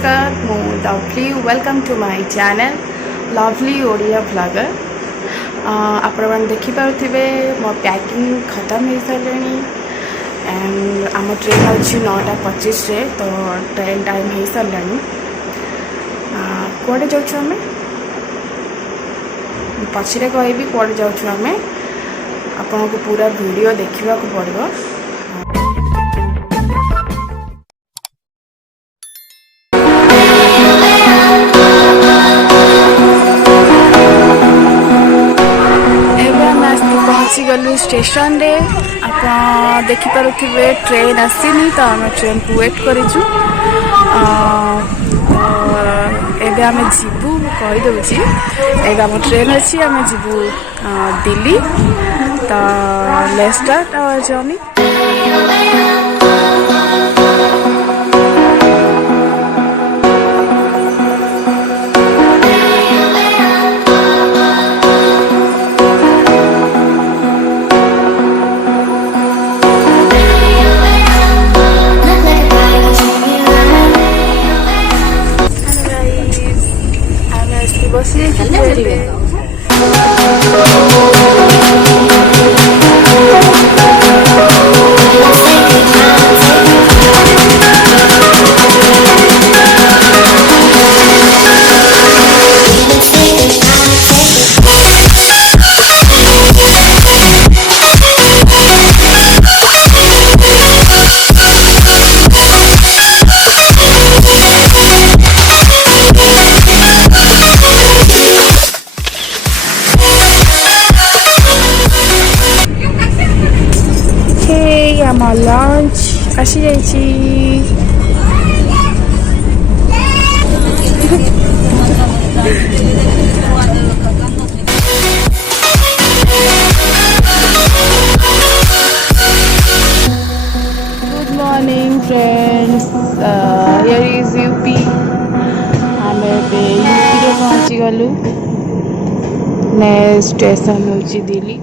नमस्कार मु lovely welcome to my channel lovely Odia blogger. आपण मैंने देखिपे मो पैकिंग खत्म हो सारे एंड आम ट्रेन अच्छी 9:25 तो ट्रेन टाइम हो सारा कौटे जाऊँ पछरे कहबी कौटे जाऊँ आम आपन को पूरा वीडियो देखा पड़ो। पहुँची गलु स्टेशन रे आप देखिपे ट्रेन आसीनी तो आम ट्रेन को वेट करूँ। एबे आम जीवु कहीदे एबे आम ट्रेन अच्छी आम जीवु दिल्ली तो लेट्स स्टार्ट आवर जर्नी। आम लंच आसी जाइए। Good morning friends, here is UP. आम यूपी पहुँची गलु। नेक्स्ट स्टेशन हूँ दिल्ली।